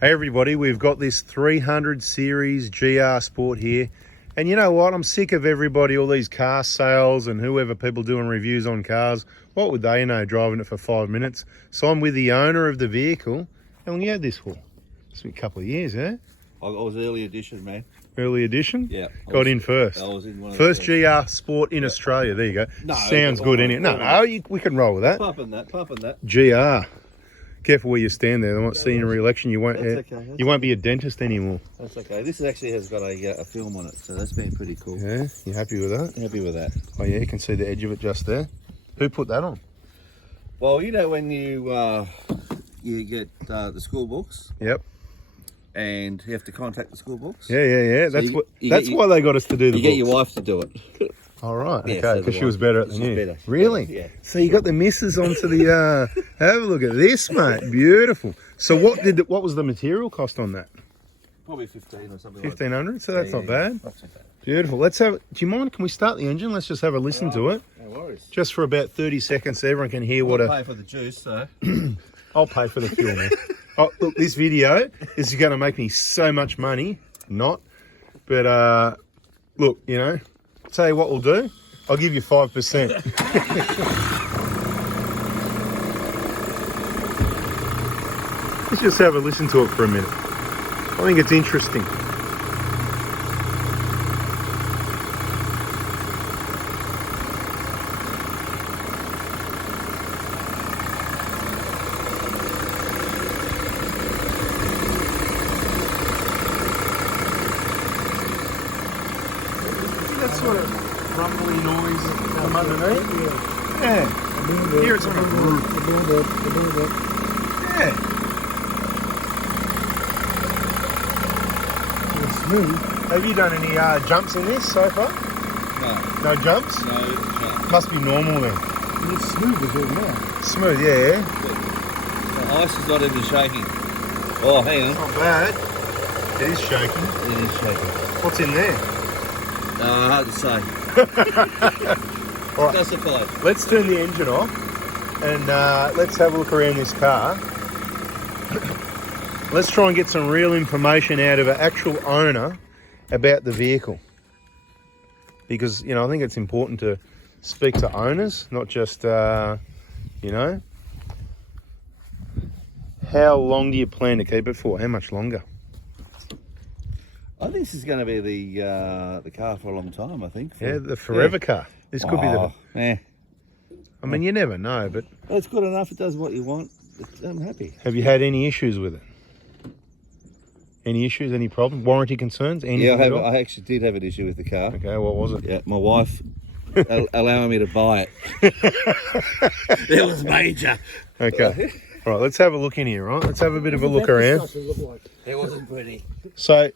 Hey everybody, we've got this 300 series GR Sport here. And you know what? I'm sick of everybody, all these car sales and whoever people doing reviews on cars. What would they know driving it for 5 minutes? So I'm with the owner of the vehicle. How long you had this for? It's been a couple of years, eh? I was early edition, man. Early edition? Yeah. Got in first. I was in one of First the GR Sport in Australia. There you go. No, Sounds good, innit? No, we can roll with that. Pumping that. GR. Careful where you stand there. They might see in a re-election. You won't. That's okay. You won't be a dentist anymore. That's okay. This actually has got a film on it, so that's been pretty cool. Yeah, you happy with that? Happy with that. Oh yeah, you can see the edge of it just there. Who put that on? Well, you know when you get the school books Yep. and you have to contact the school books. Yeah. So That's why they got us to do the You books. get your wife to do it. All right. Yeah, Okay, so because the she was wife. better at than She's you. better. Really? Yeah. So you got the missus onto the. Have a look at this, mate. Beautiful. So what was the material cost on that? Probably 15 or something. 1,500. So that's not bad. Not too bad. Beautiful. Let's have. Do you mind? Can we start the engine? Let's just have a listen to it, No worries. just for about 30 seconds, so everyone can hear what I'll a. pay for the juice, so. I'll pay for the fuel, man. Oh, look, this video is going to make me so much money. Not. But, look, you know, tell you what we'll do. I'll give you 5%. Let's just have a listen to it for a minute. I think it's interesting. That sort of rumbly noise from underneath. Yeah. Here it's on a roof. Yeah. It's smooth. Have you done any jumps in this so far? No. No jumps? No. Must be normal then. It's smooth as well now. Smooth, yeah. The ice is not even shaking. Oh, hang on. Not bad. It is shaking. It is shaking. What's in there? Hard to say. All right. Justified. Let's turn the engine off and let's have a look around this car. Let's try and get some real information out of an actual owner about the vehicle. Because, you know, I think it's important to speak to owners, not just, you know. How long do you plan to keep it for? How much longer? I think this is going to be the car for a long time, I think. Yeah, the forever car. This could be the... Yeah. I mean, you never know, but Well, it's good enough. It does what you want. I'm happy. have you had any issues with it? Any issues, any problems, warranty concerns? Anything at all? I actually did have an issue with the car. Okay, what was it? Yeah, my wife allowing me to buy it. It was major. Okay. All right, let's have a look in here, right? Let's have a bit of a look around. It wasn't pretty. So,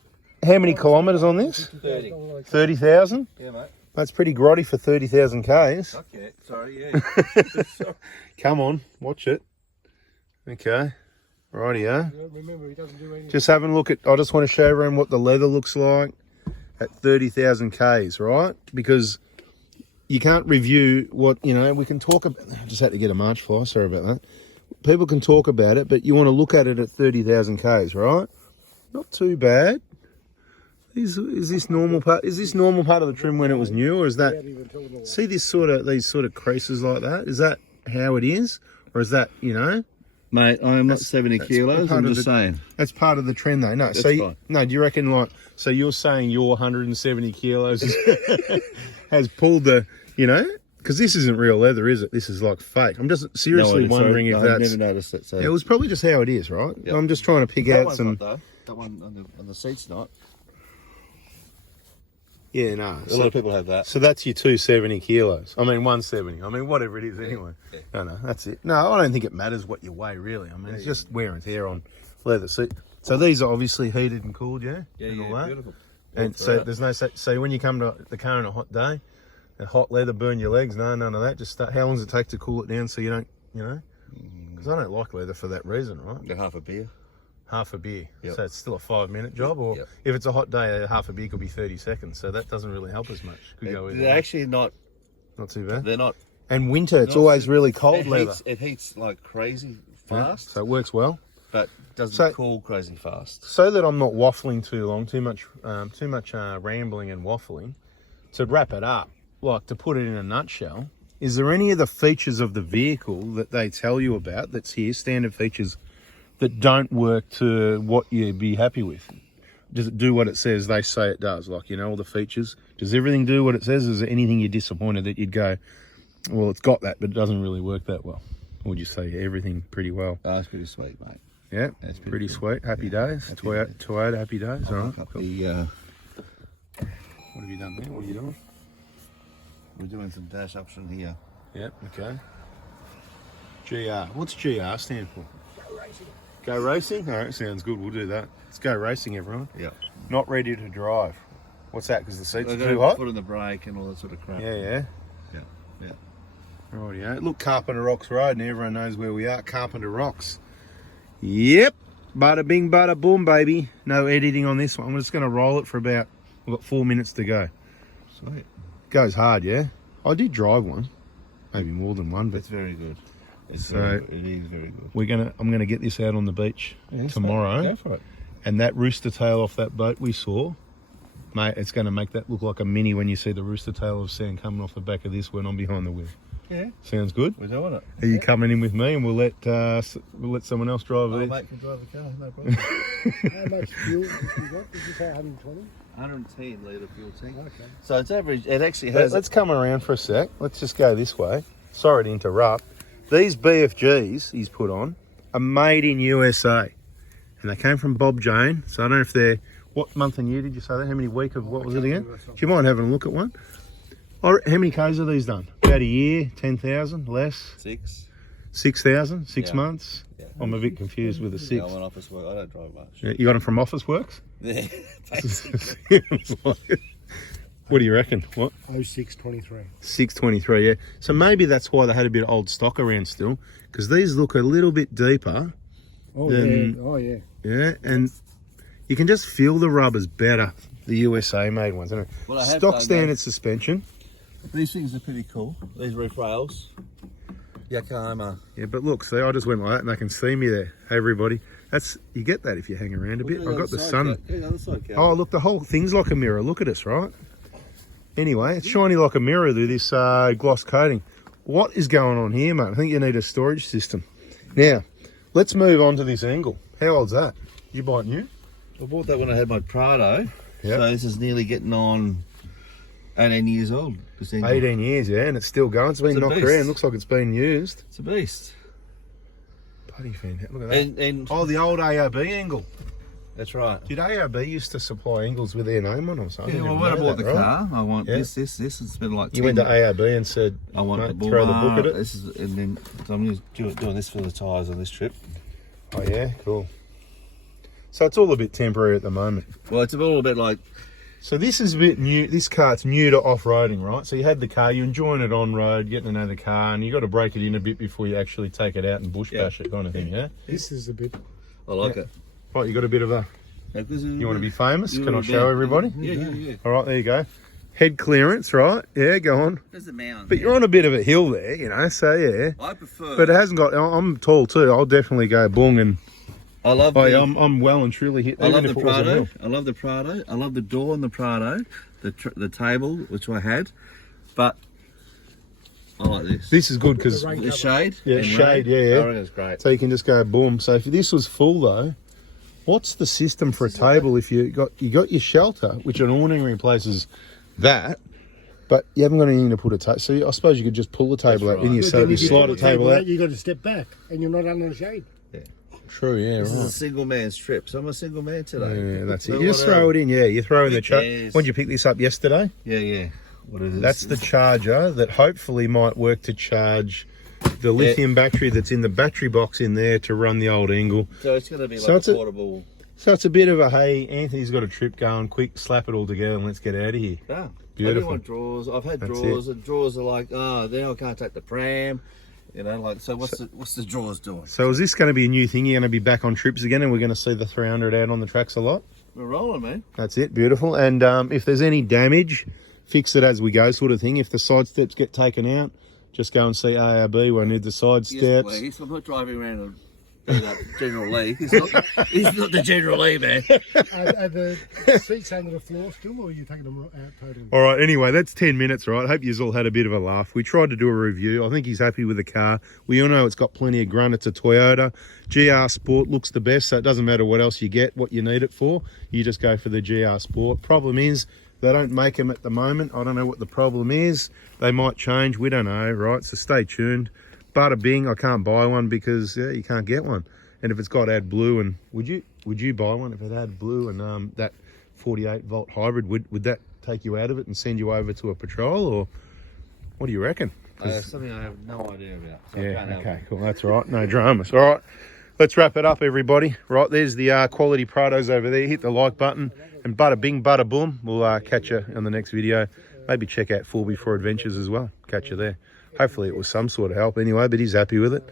how many kilometres on this? 30. 30,000? Yeah, mate. That's pretty grotty for 30,000 Ks. Okay. Sorry, yeah. Sorry. Come on, watch it. Okay. Rightio. Remember, he doesn't do anything. Just having a look at, I just want to show everyone what the leather looks like at 30,000 Ks, right? Because you can't review what, you know, we can talk about, I just had to get a March fly, sorry about that. People can talk about it, but you want to look at it at 30,000 Ks, right? Not too bad. Is this normal part? Is this normal part of the trim when it was new, or is that? See these sort of creases like that? Is that how it is, or is that, you know? Mate, I am not 70 that's kilos. part I'm of just the- saying. That's part of the trend, though. No, That's so fine. no. Do you reckon like? So you're saying your 170 kilos has pulled the, you know? Because this isn't real leather, is it? This is like fake. I'm just seriously wondering if I've that's. never noticed it. So It was probably just how it is, right? Yep. I'm just trying to pick that out one's some. not though. That one on the seat's not. Yeah, no. A lot of people have that. So that's your 270 kilos. I mean, 170. I mean, whatever it is anyway. Yeah. No, that's it. No, I don't think it matters what you weigh, really. I mean, it's just wear and tear on leather. So these are obviously heated and cooled, yeah? And all that. Beautiful. And so there's no, so when you come to the car on a hot day, the hot leather burn your legs, no, none of that. Just start, how long does it take to cool it down so you don't, you know? Because I don't like leather for that reason, right? Get half a beer. Half a beer. Yep. So it's still a 5-minute job, or Yep. if it's a hot day, half a beer could be 30 seconds. So that doesn't really help as much. Could go either They're way. actually not. Not too bad. They're not. And winter, it's always really cold leather. It heats like crazy fast. So it works well. but doesn't So- cool crazy fast. So that I'm not waffling too long, too much rambling and waffling, to wrap it up, like to put it in a nutshell, is there any of the features of the vehicle that they tell you about that's here, standard features, that don't work to what you'd be happy with? Does it do what it says they say it does? Like, you know, all the features? Does everything do what it says? Is there anything you're disappointed that you'd go, well, it's got that, but it doesn't really work that well? Or would you say everything pretty well? That's pretty sweet, mate. Yeah, That's pretty cool. sweet. Happy days. Happy Toyota, Toyota happy days. All right. Look up Cool. the, What have you done there? What are you doing? we're doing some dash option here. Yep, okay. GR. What's GR stand for? Go racing. All right, sounds good. We'll do that. Let's go racing, everyone. Yeah. Not ready to drive. What's that? Because the seats We're are going too to hot? put in the brake and all that sort of crap. Yeah, yeah. Yeah. Yeah. Rightio. Look, Carpenter Rocks Road, and everyone knows where we are. Carpenter Rocks. Yep. Bada bing, bada boom, baby. No editing on this one. I'm just going to roll it for about, we've got 4 minutes to go. Sweet. Goes hard, yeah? I did drive one. Maybe more than one, but It's very good. It's So- very good. It is very good. I'm gonna get this out on the beach Yes, tomorrow. mate. Go for it. And that rooster tail off that boat we saw, mate, it's going to make that look like a mini when you see the rooster tail of sand coming off the back of this when I'm behind the wheel. Yeah. Sounds good. We're doing it. Are you coming in with me, and we'll let someone else drive Oh, it? mate can drive the car, no problem. How much fuel have you got? Did you say 120? 110 litre fuel tank. Okay. So it's average. It actually has. Let's come around for a sec. Let's just go this way. Sorry to interrupt. These BFGs he's put on are made in USA, and they came from Bob Jane. So I don't know if they're, what month and year did you say that? How many week of what was it again? Do you mind having a look at one? How many Ks are these done? About a year, 10,000, less, 6. 6,000, 6 Yeah. months. Yeah. I'm a bit confused with the Yeah, 6. I'm on office work. I don't drive much. Yeah, you got them from Office Works? Yeah. What do you reckon? What? 0623. 623, yeah. So maybe that's why they had a bit of old stock around still, because these look a little bit deeper. Oh, Then- yeah. Oh, yeah. Yeah, and you can just feel the rubbers better, the USA made ones. Anyway, Well, I have stock done standard suspension. These things are pretty cool. These roof rails. Yakima. Yeah, but look, see, I just went like that and they can see me there. Hey, everybody. That's, you get that if you hang around a bit. I've got the sun. Look at the other side, Cal. Oh, look, the whole thing's like a mirror. Look at us, right? Anyway, it's shiny like a mirror through this gloss coating. What is going on here, mate? I think you need a storage system. Now, let's move on to this angle. How old's that? You buy it new? I bought that when I had my Prado. Yep. So this is nearly getting on 18 years old. This angle. 18 years, yeah, and it's still going. It's been It's a knocked beast. around. Looks like it's been used. It's a beast. Bloody fantastic. Look at that. And Oh, the old ARB angle. that's right. Did ARB used to supply angles with their name on or something? Yeah, well, didn't when I know bought that, the right? car, I want Yeah. this. It's been like You 10 went to ARB and said, I want "Mate, the bull throw the bar. book at it." This is, and then so I'm doing this for the tyres on this trip. Oh, yeah, cool. So it's all a bit temporary at the moment. Well, it's a little bit like So this is a bit new. This car's new to off-roading, right? So you had the car, you're enjoying it on road, getting to know the car, and you got to break it in a bit before you actually take it out and bush bash it, kind of thing, yeah? This is a bit. I like it. Right, you got a bit of a. You want to be famous? Can I show everybody? Yeah. All right, there you go. Head clearance, right? Yeah, go on. There's a mound. But you're on a bit of a hill there, you know. So yeah. I prefer. But it hasn't got. I'm tall too. I'll definitely go boong and. I love. Oh, the, yeah, I'm well and truly hit. I love even the if it was a Prado. hill. I love the Prado. I love the door on the Prado. The table which I had, but I like this. This is good because The The shade. Yeah, and shade, rain. yeah, yeah. I reckon it's great. so you can just go boom. So if this was full though, what's the system for a table? If you got your shelter, which an awning replaces that, but you haven't got anything to put a table. So I suppose you could just pull the table out, right. and you But so then you if you slide pull the table out. you got to step back, and you're not under the shade. True, yeah, This is a right. single man's trip, so I'm a single man today. Yeah, that's it. So You just what, throw it in, yeah. You throw in Who the charge. cares? When did you pick this up yesterday? Yeah. What is this? That's the charger that hopefully might work to charge the lithium battery that's in the battery box in there to run the old angle. So it's going to be So like it's a a- portable. So it's a bit of a, hey, Anthony's got a trip going, quick, slap it all together and let's get out of here. Yeah. Beautiful. Everyone drawers. I've had That's drawers, and drawers are like, oh, now I can't take the pram. You know, like, so what's the drawers doing? So is this going to be a new thing? You're going to be back on trips again and we're going to see the 300 out on the tracks a lot? We're rolling, man. That's it, beautiful. And if there's any damage, fix it as we go sort of thing. If the side steps get taken out, just go and see ARB. We need the side Yes, steps. please. I'm not driving around General Lee. He's not the General Lee, man. Are the seats under the floor still, or are you taking them out totally? All right, anyway, that's 10 minutes, right? Hope you all had a bit of a laugh. We tried to do a review. I think he's happy with the car. We all know it's got plenty of grunt. It's a Toyota. GR Sport looks the best, so it doesn't matter what else you get, what you need it for. You just go for the GR Sport. Problem is, they don't make them at the moment. I don't know what the problem is. They might change. We don't know, right? So stay tuned. Bada bing, I can't buy one because you can't get one. And if it's got AdBlue, and would you buy one if it had blue and that 48 volt hybrid? Would that take you out of it and send you over to a patrol, or what do you reckon? Something I have no idea about. So I Yeah, can't help okay, it. cool. That's all right. No dramas. All right, let's wrap it up, everybody. Right, there's the quality Prados over there. Hit the like button, and bada bing, bada boom. We'll catch you on the next video. Maybe check out 4x4 Adventures as well. Catch you there. Hopefully it was some sort of help anyway, but he's happy with it.